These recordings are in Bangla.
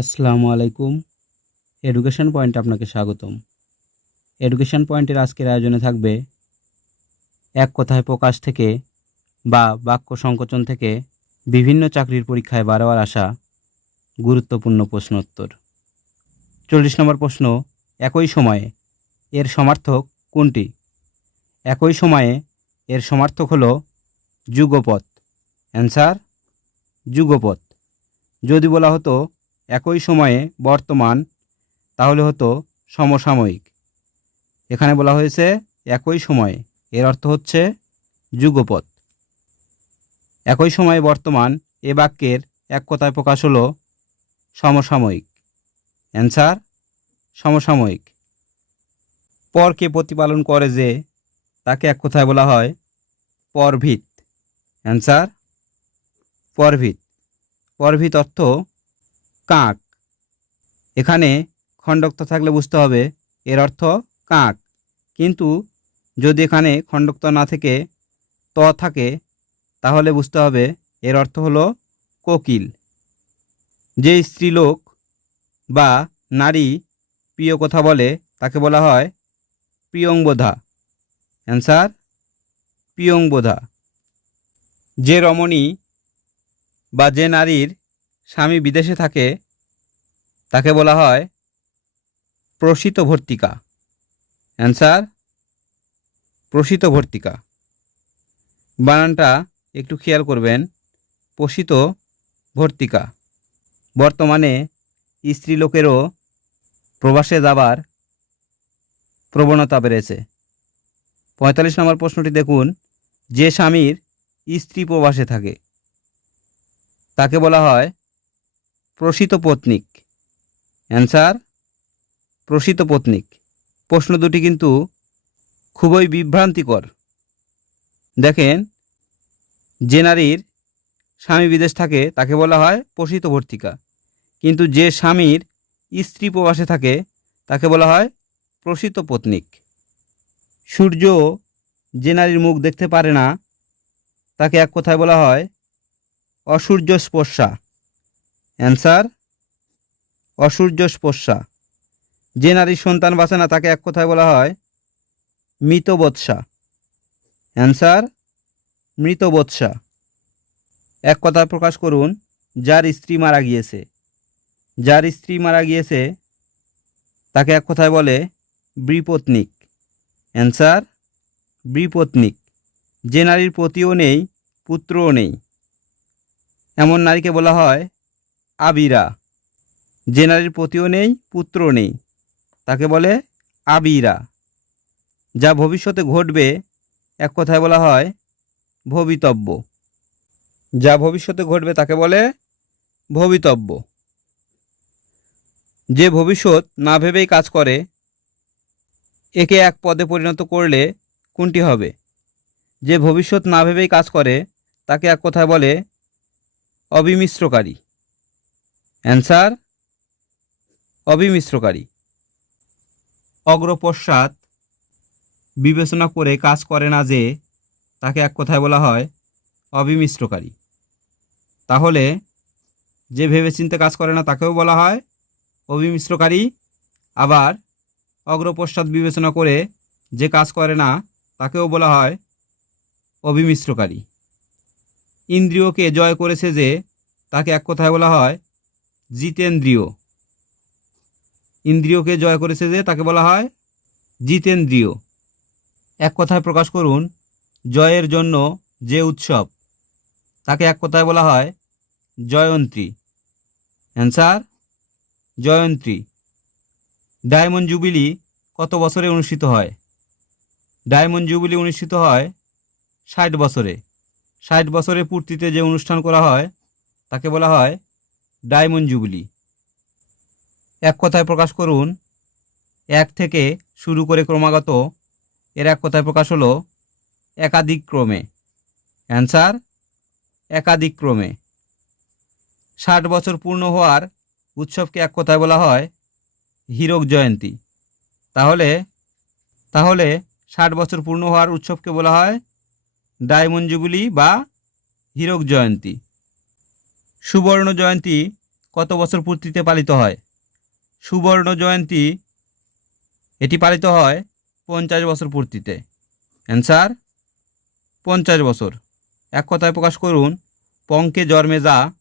আসসালামু আলাইকুম। এডুকেশন পয়েন্টে আপনাকে স্বাগতম। এডুকেশন পয়েন্টের আজকের আয়োজনে থাকবে এক কথায় প্রকাশ থেকে বা বাক্য সংকোচন থেকে বিভিন্ন চাকরির পরীক্ষায় বারবার আসা গুরুত্বপূর্ণ প্রশ্নোত্তর। 40 নম্বর প্রশ্ন, একই সময়ে এর সমার্থক কোনটি? একই সময়ে এর সমার্থক হলো যুগপৎ। অ্যান্সার যুগপৎ। যদি বলা হতো একই সময়ে বর্তমান, তাহলে হতো সমসাময়িক। এখানে বলা হয়েছে একই সময়ে, এর অর্থ হচ্ছে যুগপৎ। একই সময়ে বর্তমান এ বাক্যের এক কথায় প্রকাশ হলো সমসাময়িক। অ্যান্সার সমসাময়িক। পরকে প্রতিপালন করে যে, তাকে এক কথায় বলা হয় পরভিত। অ্যান্সার পরভিত। পরভিত অর্থ কাক। এখানে খণ্ডক্ত থাকলে বুঝতে হবে এর অর্থ কাক, কিন্তু যদি এখানে খণ্ডক্ত না থেকে ত থাকে তাহলে বুঝতে হবে এর অর্থ হলো কোকিল। যে স্ত্রীলোক বা নারী প্রিয় কথা বলে তাকে বলা হয় প্রিয়ংবধা। অ্যান্সার প্রিয়ংবধা। যে রমণী বা যে নারীর স্বামী বিদেশে থাকে তাকে বলা হয় প্রসিতভর্তিকা। অ্যান্সার প্রসিতভর্তিকা। বানানটা একটু খেয়াল করবেন, প্রসিত ভর্তিকা। বর্তমানে স্ত্রীলোকেরও প্রবাসে যাবার প্রবণতা বেড়েছে। 45 নম্বর প্রশ্নটি দেখুন, যে স্বামীর স্ত্রী প্রবাসে থাকে তাকে বলা হয় প্রসিত পত্নীক। অ্যান্সার প্রসিত পত্নীক। প্রশ্ন দুটি কিন্তু খুবই বিভ্রান্তিকর। দেখেন, যে নারীর স্বামী বিদেশ থাকে তাকে বলা হয় প্রসিতভর্তিকা, কিন্তু যে স্বামীর স্ত্রী প্রবাসে থাকে তাকে বলা হয় প্রসিত পত্নীক। সূর্য যে নারীর মুখ দেখতে পারে না তাকে এক কথায় বলা হয় অসূর্য স্পর্শা। অ্যান্সার অসূর্য স্পর্শা। যে নারীর সন্তান বাঁচে না তাকে এক কথায় বলা হয় মৃতবৎসা। অ্যান্সার মৃতবৎসা। এক কথায় প্রকাশ করুন, যার স্ত্রী মারা গিয়েছে। যার স্ত্রী মারা গিয়েছে তাকে এক কথায় বলে বিপত্নিক। অ্যান্সার বিপত্নিক। যে নারীর পতিও নেই পুত্রও নেই এমন নারীকে বলা হয় আবিরা। যে নারীর পতিও নেই পুত্র নেই তাকে বলে আবিরা। যা ভবিষ্যতে ঘটবে এক কথায় বলা হয় ভবিতব্য। যা ভবিষ্যতে ঘটবে তাকে বলে ভবিতব্য। যে ভবিষ্যৎ না ভেবেই কাজ করে একে এক পদে পরিণত করলে কোনটি হবে? যে ভবিষ্যৎ না ভেবেই কাজ করে তাকে এক কথায় বলে অবিমিশ্রকারী। অ্যান্সার অবিমিশ্রকারী। অগ্রপশ্চাৎ বিবেচনা করে কাজ করে না যে, তাকে এক কথায় বলা হয় অবিমিশ্রকারী। তাহলে যে ভেবেচিন্তে কাজ করে না তাকেও বলা হয় অবিমিশ্রকারী, আবার অগ্রপশ্চাৎ বিবেচনা করে যে কাজ করে না তাকেও বলা হয় অবিমিশ্রকারী। ইন্দ্রিয়কে জয় করেছে যে, তাকে এক কথায় বলা হয় জিতেন্দ্রিয়। ইন্দ্রিয়কে জয় করেছে যে তাকে বলা হয় জিতেন্দ্রিয়। এক কথায় প্রকাশ করুন, জয়ের জন্য যে উৎসব তাকে এক কথায় বলা হয় জয়ন্তী। অ্যান্সার জয়ন্তী। ডায়মন্ড জুবিলি কত বছরে অনুষ্ঠিত হয়? ডায়মন্ড জুবিলি অনুষ্ঠিত হয় 60 বছরে। 60 বছরের পূর্তিতে যে অনুষ্ঠান করা হয় তাকে বলা হয় ডায়মন্ড জুবিলি। এক কথায় প্রকাশ করুন, এক থেকে শুরু করে ক্রমাগত, এর এক কথায় প্রকাশ হলো একাধিক ক্রমে। অ্যান্সার একাধিক ক্রমে। 60 বছর পূর্ণ হওয়ার উৎসবকে এক কথায় বলা হয় হীরক জয়ন্তী। তাহলে 60 বছর পূর্ণ হওয়ার উৎসবকে বলা হয় ডায়মন্ড জুবিলি বা হীরক জয়ন্তী। সুবর্ণ জয়ন্তী কত বছর পূর্তিতে পালিত হয়? সুবর্ণ জয়ন্তী এটি পালিত হয় 50 বছর পূর্তিতে। অ্যান্সার 50 বছর। এক কথায় প্রকাশ করুন, পঙ্কে জন্মে যা,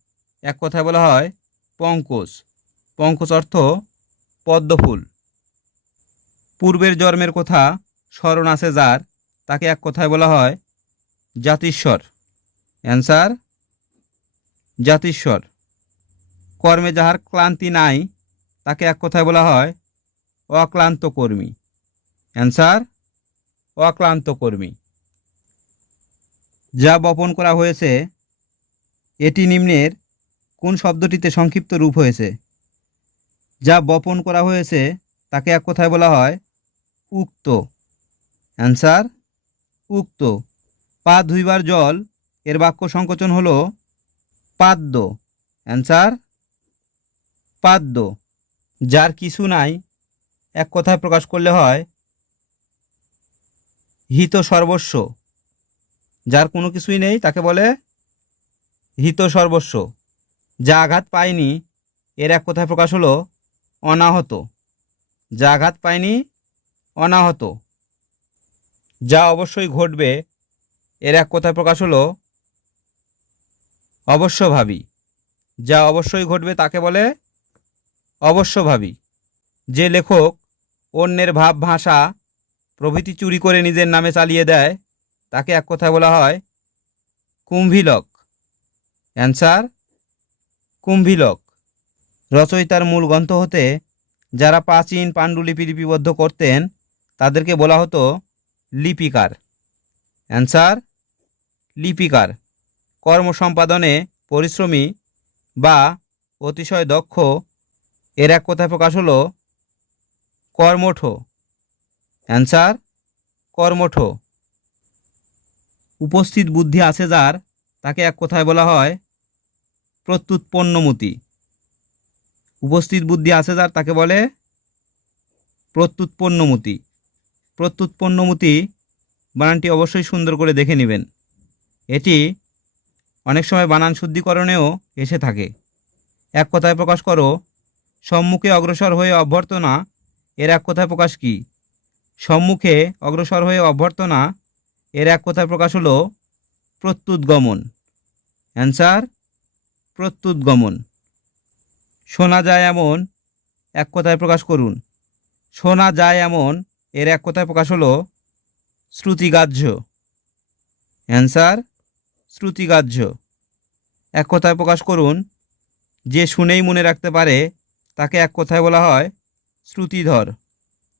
এক কথায় বলা হয় পঙ্কজ। পঙ্কজ অর্থ পদ্মফুল। পূর্বের জন্মের কথা স্মরণ আছে যার, তাকে এক কথায় বলা হয় জাতিস্বর। অ্যান্সার জাতিস্বর। কর্মে যাহার ক্লান্তি নাই, তাকে এক কথায় বলা হয় অক্লান্ত কর্মী। অ্যান্সার অক্লান্ত কর্মী। যা বপন করা হয়েছে এটি নিম্নের কোন শব্দটিতে সংক্ষিপ্ত রূপ হয়েছে? যা বপন করা হয়েছে তাকে এক কথায় বলা হয় উক্ত। অ্যান্সার উক্ত। পা ধুইবার জল এর বাক্য সংকোচন হলো পাদ্য। অ্যান্সার পাদ্য। যার কিছু নাই এক কথায় প্রকাশ করলে হয় হিত সর্বস্ব। যার কোনো কিছুই নেই তাকে বলে হিত সর্বস্ব। যা আঘাত পায়নি এর এক কথায় প্রকাশ হলো অনাহত। যা আঘাত পায়নি অনাহত। যা অবশ্যই ঘটবে এর এক কথায় প্রকাশ হলো অবশ্যভাবী। যা অবশ্যই ঘটবে তাকে বলে অবশ্যভাবী। যে লেখক অন্যের ভাব ভাষা প্রভৃতি চুরি করে নিজের নামে চালিয়ে দেয় তাকে এক কথায় বলা হয় কুম্ভিলক। অ্যান্সার কুম্ভিলক। রচয়িতার মূল গ্রন্থ হতে যারা প্রাচীন পাণ্ডুলিপি লিপিবদ্ধ করতেন তাদেরকে বলা হতো লিপিকার। অ্যান্সার লিপিকার। কর্ম সম্পাদনে পরিশ্রমী বা অতিশয় দক্ষ এর এক কথায় প্রকাশ হলো কর্মঠ। অ্যান্সার কর্মঠ। উপস্থিত বুদ্ধি আছে যার, তাকে এক কথায় বলা হয় প্রত্যুৎপন্নমতি। উপস্থিত বুদ্ধি আছে যার তাকে বলে প্রত্যুৎপন্নমতি। প্রত্যুৎপন্নমতি বানানটি অবশ্যই সুন্দর করে দেখে নেবেন। এটি অনেক সময় বানান শুদ্ধিকরণেও এসে থাকে। এক কথায় প্রকাশ করো, সম্মুখে অগ্রসর হয়ে অভ্যর্থনা এর এক কথায় প্রকাশ কি? সম্মুখে অগ্রসর হয়ে অভ্যর্থনা এর এক কথায় প্রকাশ হলো প্রত্যুৎগমন। অ্যান্সার প্রত্যুৎগমন। শোনা যায় এমন এক কথায় প্রকাশ করুন। শোনা যায় এমন এর এক কথায় প্রকাশ হলো শ্রুতিগ্রাহ্য। অ্যান্সার শ্রুতিগ্রাহ্য। এক কথায় প্রকাশ করুন, যে শুনেই মনে রাখতে পারে তাকে এক কথায় বলা হয় শ্রুতিধর।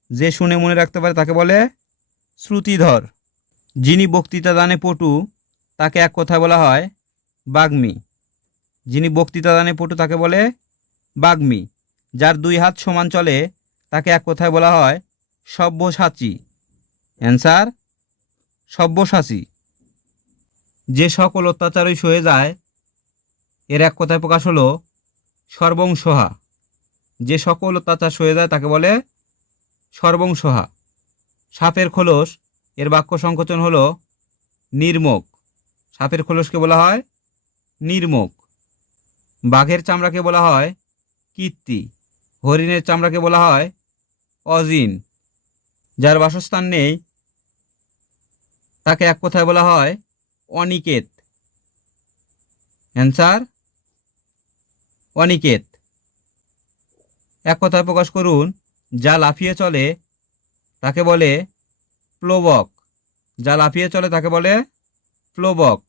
যে শুনে মনে রাখতে পারে তাকে বলে শ্রুতিধর। যিনি বক্তৃতা দানে পটু তাকে এক কথায় বলা হয় বাগ্মী। যিনি বক্তৃতা দানে পটু তাকে বলে বাগ্মী। যার দুই হাত সমান চলে তাকে এক কথায় বলা হয় সব্যসাচী। অ্যান্সার সব্যসাচী। যে সকল অত্যাচারই সয়ে যায় এর এক কথায় প্রকাশ হলো সর্বংসহা। যে সকল অত্যাচার সয়ে যায় তাকে বলে সর্বংসহা। সাপের খোলস এর বাক্য সংকোচন হলো নির্মোক। সাপের খোলসকে বলা হয় নির্মোক। বাঘের চামড়াকে বলা হয় কীর্তি। হরিণের চামড়াকে বলা হয় অজিন। যার বাসস্থান নেই তাকে এক কথায় বলা হয় অনিকেত। অ্যান্সার অনিকেত। এক কথায় প্রকাশ করুন, যা লাফিয়ে চলে তাকে বলে প্লবক। যা লাফিয়ে চলে তাকে বলে প্লবক।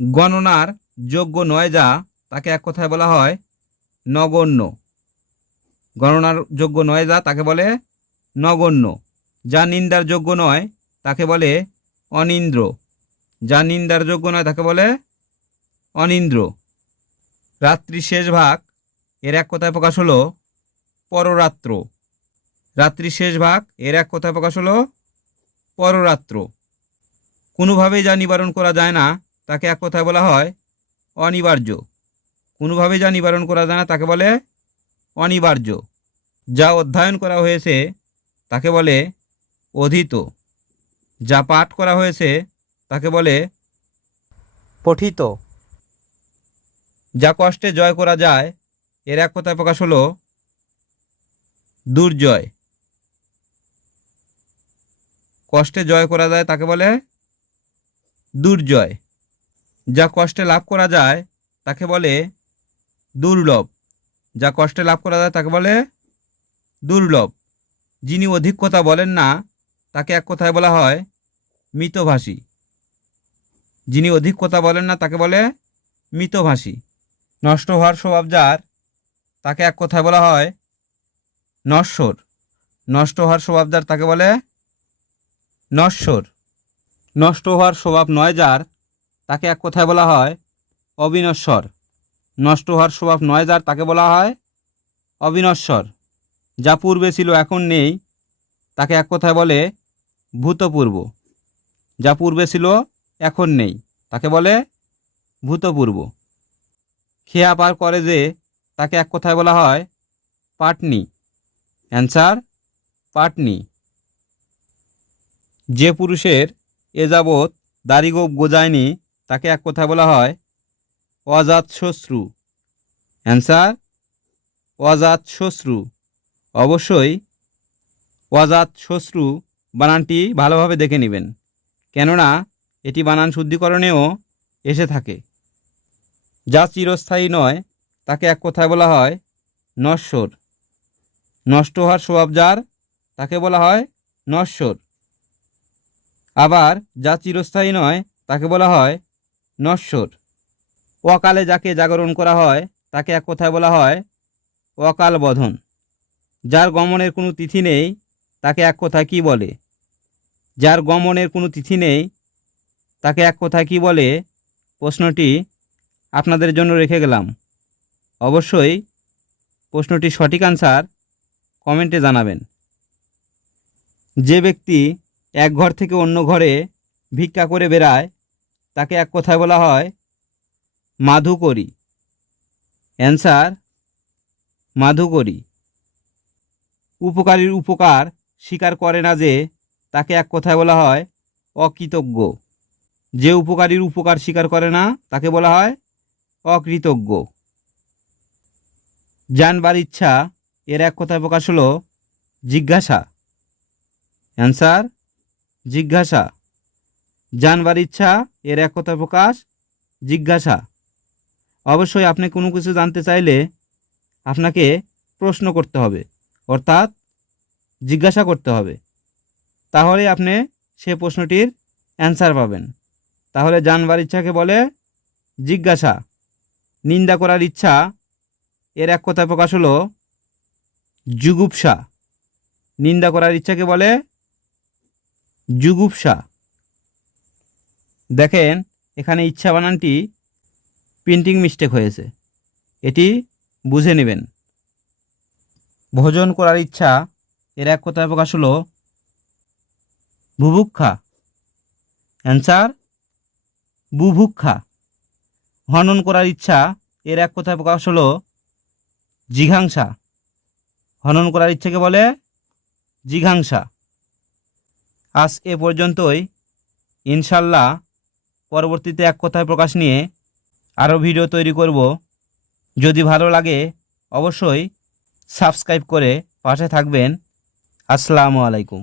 গণনার যোগ্য নয় যা, তাকে এক কথায় বলা হয় নগণ্য। গণনার যোগ্য নয় যা তাকে বলে নগণ্য। যা নিন্দার যোগ্য নয় তাকে বলে অনিন্দ্র। যা নিন্দার যোগ্য নয় তাকে বলে অনিন্দ্র। রাত্রির শেষ ভাগ এর এক কথায় প্রকাশ হলো পররাত্র। রাত্রির শেষ ভাগ এর এক কথায় প্রকাশ হলো পররাত্র। কোনোভাবেই যা নিবারণ করা যায় না তাকে এক কথায় বলা হয় অনিবার্য। কোনোভাবেই যা নিবারণ করা যায় না তাকে বলে অনিবার্য। যা অধ্যয়ন করা হয়েছে তাকে বলে অধীত। যা পাঠ করা হয়েছে তাকে বলে পঠিত। যা কষ্টে জয় করা যায় এর এক কথায় প্রকাশ হলো দুর্জয়। কষ্টে জয় করা যায় তাকে বলে দুর্জয়। যা কষ্টে লাভ করা যায় তাকে বলে দুর্লভ। যা কষ্টে লাভ করা যায় তাকে বলে দুর্লভ। যিনি অধিক কথা বলেন না তাকে এক কথায় বলা হয় মিতভাষী। যিনি অধিক কথা বলেন না তাকে বলে মিতভাষী। নষ্ট হওয়ার স্বভাব যার তাকে এক কথায় বলা হয় নশ্বর। নষ্ট হওয়ার স্বভাব যার তাকে বলে নশ্বর। নষ্ট হওয়ার স্বভাব নয় যার তাকে এক কথায় বলা হয় অবিনশ্বর। নষ্ট হওয়ার স্বভাব নয় যার তাকে বলা হয় অবিনশ্বর। যা পূর্বে ছিল এখন নেই তাকে এক কথায় বলে ভূতপূর্ব। যা পূর্বে ছিল এখন নেই তাকে বলে ভূতপূর্ব। খেয়া পার করে যে তাকে এক কথায় বলা হয় পাটনি। অ্যান্সার পাটনি। যে পুরুষের এ যাবৎ দাড়ি গোঁফ গজায়নি তাকে এক কথায় বলা হয় অজাতশত্রু। অ্যান্সার অজাতশত্রু। অবশ্যই অজাতশত্রু বানানটি ভালোভাবে দেখে নেবেন, কেননা এটি বানান শুদ্ধিকরণেও এসে থাকে। যা চিরস্থায়ী নয় তাকে এক কথায় বলা হয় নশ্বর। নষ্ট হওয়ার স্বভাব যার তাকে বলা হয় নশ্বর। আবার যা চিরস্থায়ী নয় তাকে বলা হয় নশ্বর। অকালে যাকে জাগরণ করা হয় তাকে এক কথায় বলা হয় অকাল বোধন। যার গমনের কোনো তিথি নেই তাকে এক কথায় কী বলে? যার গমনের কোনো তিথি নেই তাকে এক কথায় কী বলে? প্রশ্নটি আপনাদের জন্য রেখে গেলাম। অবশ্যই প্রশ্নটির সঠিক আনসার কমেন্টে জানাবেন। যে ব্যক্তি এক ঘর থেকে অন্য ঘরে ভিক্ষা করে বেড়ায় তাকে এক কথায় বলা হয় মাধুকরী। অ্যান্সার মাধুকরী। উপকারীর উপকার স্বীকার করে না যে তাকে এক কথায় বলা হয় অকৃতজ্ঞ। যে উপকারীর উপকার স্বীকার করে না তাকে বলা হয় অকৃতজ্ঞ। জানবার ইচ্ছা এর এক কথায় প্রকাশ হলো জিজ্ঞাসা। অ্যান্সার জিজ্ঞাসা। জানবার ইচ্ছা এর এক কথায় প্রকাশ জিজ্ঞাসা। অবশ্যই আপনি কোনো কিছু জানতে চাইলে আপনাকে প্রশ্ন করতে হবে, অর্থাৎ জিজ্ঞাসা করতে হবে, তাহলে আপনি সে প্রশ্নটির অ্যান্সার পাবেন। তাহলে জানবার ইচ্ছাকে বলে জিজ্ঞাসা। নিন্দা করার ইচ্ছা এর এক কথায় প্রকাশ হলো জুগুপ্সা। নিন্দা করার ইচ্ছাকে বলে জুগুপ্সা। দেখেন এখানে ইচ্ছা বানানটি প্রিন্টিং মিস্টেক হয়েছে, এটি বুঝে নেবেন। ভোজন করার ইচ্ছা এর এক কথায় প্রকাশ হলো বুভুক্ষা। অ্যান্সার বুভুক্ষা। হনন করার ইচ্ছা এর এক কথায় প্রকাশ হলো জিঘাংসা। হনন করার ইচ্ছাকে বলে জিঘাংসা। আজ এ পর্যন্তই। ইনশাল্লাহ পরবর্তীতে এক কথায় প্রকাশ নিয়ে আরও ভিডিও তৈরি করব। যদি ভালো লাগে অবশ্যই সাবস্ক্রাইব করে পাশে থাকবেন। আসসালামু আলাইকুম।